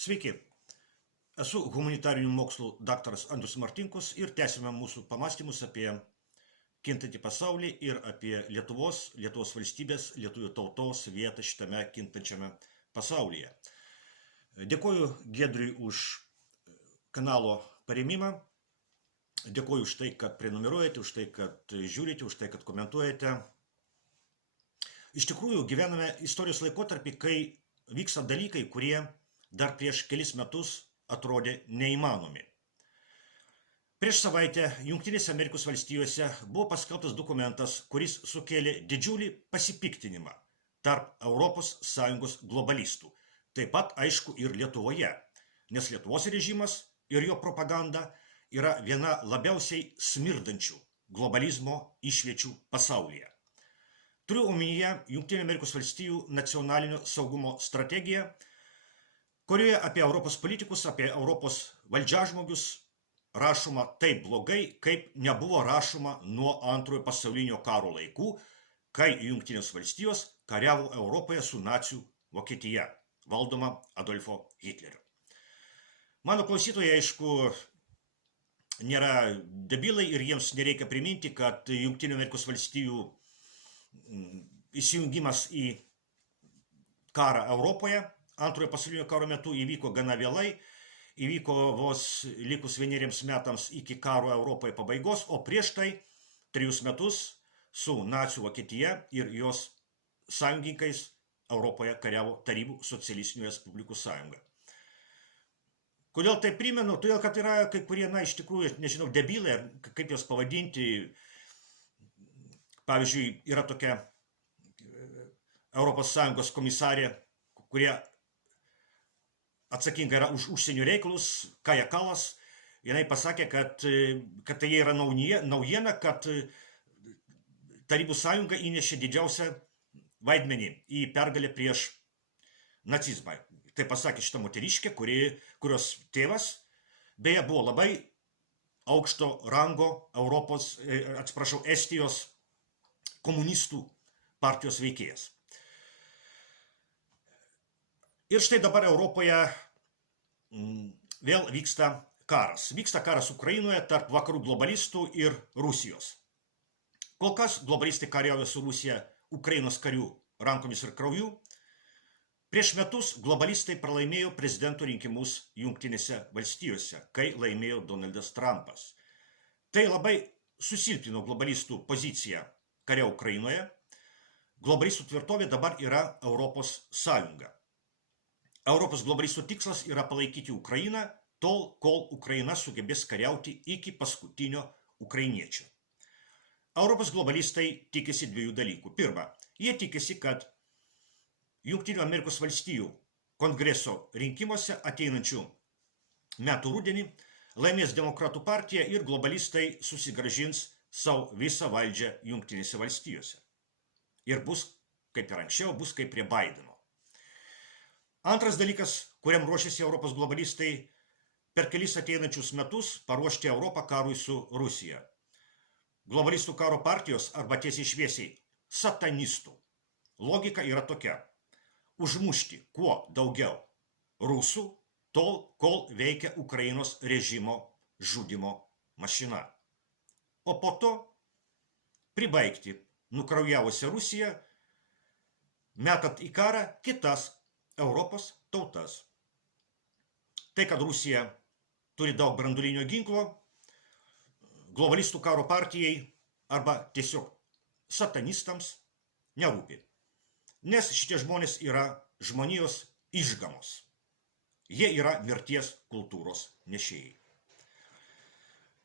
Sveiki, esu humanitarinių mokslų daktaras Andrius Martinkus ir tęsime mūsų pamastymus apie kintantį pasaulį ir apie Lietuvos valstybės, lietuvių tautos vietą šitame kintančiame pasaulyje. Dėkoju Giedriui už kanalo parėmimą, dėkoju už tai, kad prenumeruojate, už tai, kad žiūrite, už tai, kad komentuojate. Iš tikrųjų, gyvename istorijos laikotarpį, kai vyksta dalykai, kurie dar prieš kelis metus atrodė neįmanomi. Prieš savaitę Jungtinėse Amerikos valstijose buvo paskelbtas dokumentas, kuris sukėlė didžiulį pasipiktinimą tarp ES globalistų. Taip pat, aišku, ir Lietuvoje, nes Lietuvos režimas ir jo propaganda yra viena labiausiai smirdančių globalizmo išviečių pasaulyje. Turiu omenyje Jungtinių Amerikos valstijų nacionalinio saugumo strategiją, kurioje apie Europos politikus, apie Europos valdžiažmogius rašoma taip blogai, kaip nebuvo rašoma nuo Antrojo pasaulinio karo laikų, kai Jungtinės valstijos kariavo Europoje su nacių Vokietija, valdoma Adolfo Hitlerio. Mano klausytojai, aišku, nėra debilai ir jiems nereikia priminti, kad Jungtinių Amerikos valstijų įsijungimas į karą Europoje Antrojo pasaulinio karo metu įvyko gana vėlai, įvyko vos likus vieneriems metams iki karo Europoje pabaigos, o prieš tai 3 metus su nacių Vokietija ir jos sąjungininkais Europoje kariavo Tarybų socialistinių respublikų sąjunga. Kodėl tai primenu? Todėl, kad yra kai kurie, iš tikrųjų, nežinau, debilai, kaip jos pavadinti. Pavyzdžiui, yra tokia ES komisarė, kurie atsakinga yra už užsienio reikalus, Kaja Kallas. Jinai pasakė, kad tai yra naujiena, kad Tarybų sąjunga įnešė didžiausią vaidmenį į pergalę prieš nacizmą. Tai pasakė šita moteriškė, kurios tėvas, beje, buvo labai aukšto rango Estijos komunistų partijos veikėjas. Ir štai dabar Europoje vėl vyksta karas. Vyksta karas Ukrainoje tarp vakarų globalistų ir Rusijos. Kol kas globalistai kariauja su Rusija Ukrainos karių rankomis ir krauju. Prieš metus globalistai pralaimėjo prezidento rinkimus Jungtinėse valstijose, kai laimėjo Donaldas Trumpas. Tai labai susilpnino globalistų poziciją kare Ukrainoje. Globalistų tvirtovė dabar yra Europos Sąjunga. Europos globalistų tikslas yra palaikyti Ukrainą tol, kol Ukraina sugebės kariauti iki paskutinio ukrainiečio. Europos globalistai tikisi 2 dalykų. Pirma, jie tikisi, kad Jungtinių Amerikos valstijų kongreso rinkimuose ateinančių metų rudenį laimės Demokratų partija ir globalistai susigrąžins savo visą valdžią Jungtinėse valstijose. Ir bus, kaip ir anksčiau, bus kaip prie Baideno. Antras dalykas, kuriam ruošiasi Europos globalistai per kelis ateinančius metus paruošti Europą karui su Rusija. Globalistų karo partijos arba tiesiai šviesiai satanistų logika yra tokia: užmušti kuo daugiau rusų tol, kol veikia Ukrainos režimo žudimo mašina. O po to pribaigti nukraujavusią Rusiją, metant į karą kitas Europos tautas. Tai, kad Rusija turi daug branduolinio ginklo, globalistų karo partijai arba tiesiog satanistams nerūpi. Nes šitie žmonės yra žmonijos išgamos. Jie yra mirties kultūros nešėjai.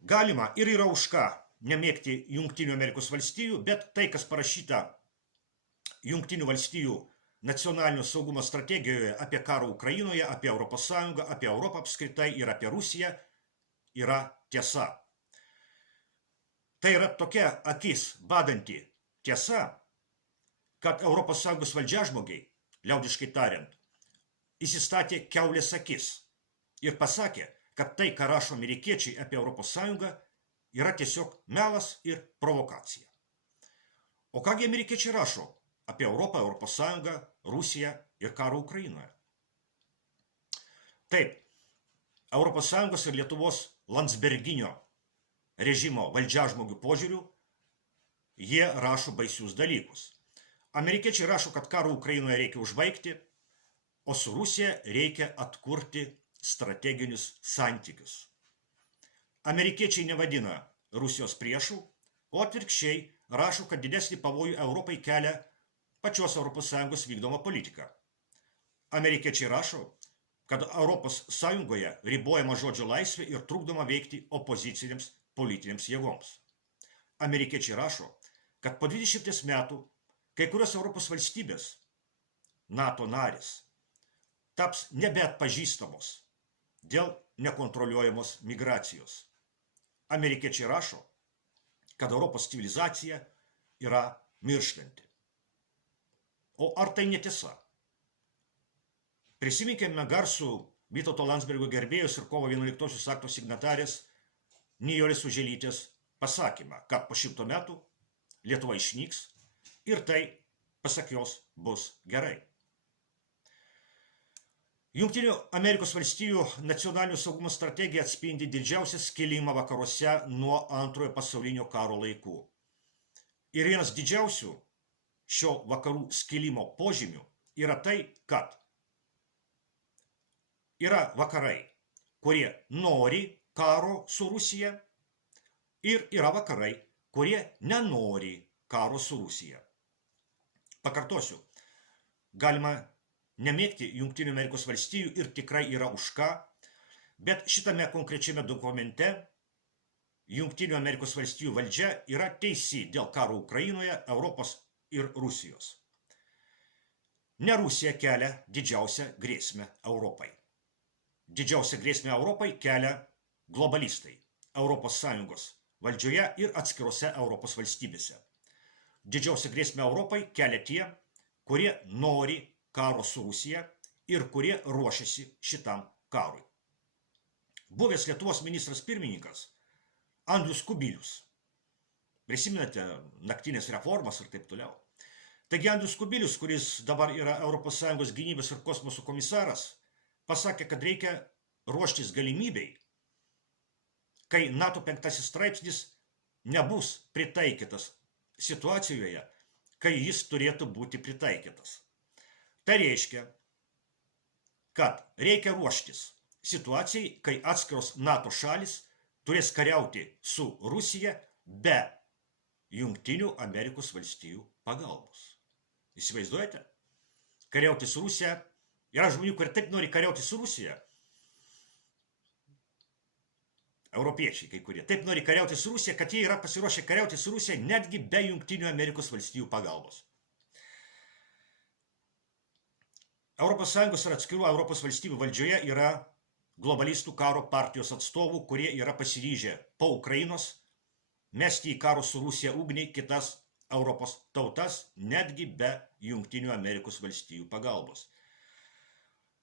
Galima ir yra už ką nemėgti Jungtinių Amerikos valstijų, bet tai, kas parašyta Jungtinių valstijų nacionalinio saugumo strategijoje apie karą Ukrainoje, apie Europos Sąjungą, apie Europą apskritai ir apie Rusiją, yra tiesa. Tai yra tokia akis badanti tiesa, kad Europos Sąjungos valdžiažmogiai, liaudiškai tariant, įsistatė kiaulės akis ir pasakė, kad tai, ką rašo amerikiečiai apie Europos Sąjungą, yra tiesiog melas ir provokacija. O kągi amerikiečiai rašo apie Europą, Europos Sąjungą, Rusiją ir karą Ukrainoje? Taip, ES ir Lietuvos Landsberginio režimo valdžiažmogių požiūrių jie rašo baisius dalykus. Amerikiečiai rašo, kad karą Ukrainoje reikia užbaigti, o su Rusija reikia atkurti strateginius santykius. Amerikiečiai nevadina Rusijos priešų, o atvirkščiai rašo, kad didesnį pavojų Europai kelia pačios ES vykdoma politika. Amerikiečiai rašo, kad ES ribojama žodžio laisvė ir trukdoma veikti opozicinėms politinėms jėgoms. Amerikiečiai rašo, kad po 20 metų kai kurios Europos valstybės, NATO narės, taps nebeatpažįstamos dėl nekontroliuojamos migracijos. Amerikiečiai rašo, kad Europos civilizacija yra mirštanti. O ar tai netiesa? Prisiminkime garsų Vytauto Landsbergio gerbėjus ir kovo 11 akto signatarės Nijolės Uželytės pasakymą, kad po 100 metų Lietuva išnyks ir tai, pasak jos, bus gerai. Jungtinių Amerikos valstijų nacionalinio saugumo strategija atspindi didžiausią skilimą vakaruose nuo Antrojo pasaulinio karo laikų. Ir vienas didžiausių šio vakarų skilimo požymių yra tai, kad yra vakarai, kurie nori karo su Rusija ir yra vakarai, kurie nenori karo su Rusija. Pakartosiu, galima nemėgti Jungtinių Amerikos valstijų ir tikrai yra už ką, bet šitame konkrečiame dokumente Jungtinių Amerikos valstijų valdžia yra teisi dėl karo Ukrainoje, Europos ir Rusijos. Ne Rusija kelia didžiausią grėsmę Europai. Didžiausią grėsmę Europai kelia globalistai ES valdžioje ir atskirose Europos valstybėse. Didžiausią grėsmę Europai kelia tie, kurie nori karo su Rusija ir kurie ruošiasi šitam karui. Buvęs Lietuvos ministras pirmininkas Andrius Kubilius. Prisimenate naktinės reformas ir taip toliau. Taigi Andrius Kubilius, kuris dabar yra ES gynybos ir kosmoso komisaras, pasakė, kad reikia ruoštis galimybei, kai NATO 5 straipsnis nebus pritaikytas situacijoje, kai jis turėtų būti pritaikytas. Tai reiškia, kad reikia ruoštis situacijai, kai atskiros NATO šalis turės kariauti su Rusija be Jungtinių Amerikos valstijų pagalbos. Įsivaizduojate? Kariauti su Rusija. Yra žmonių, kurie taip nori kariauti su Rusija. Europiečiai kai kurie. Taip nori kariauti su Rusija, kad jie yra pasiruošę kariauti su Rusija netgi be Jungtinių Amerikos valstijų pagalbos. ES ir atskirų Europos valstybių valdžioje yra globalistų karo partijos atstovų, kurie yra pasiryžę po Ukrainos mesti į karo su Rusija ugnį kitas Europos tautas, netgi be Jungtinių Amerikos valstijų pagalbos.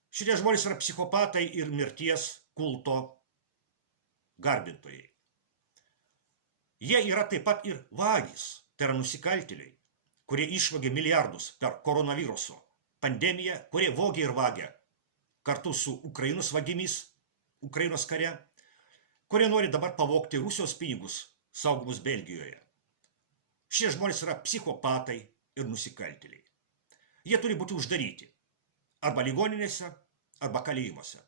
Šitie žmonės yra psichopatai ir mirties kulto garbintojai. Jie yra taip pat ir vagys, tai yra nusikaltėliai, kurie išvagė milijardus per koronaviruso pandemiją, kurie vogė ir vagė kartu su Ukrainos vagimis, Ukrainos kare, kurie nori dabar pavogti Rusijos pinigus saugomus Belgijoje. Šie žmonės yra psichopatai ir nusikaltėliai. Jie turi būti uždaryti arba ligoninėse, arba kalėjimuose.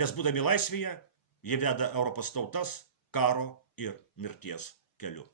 Nes būdami laisvėje, jie veda Europos tautas karo ir mirties keliu.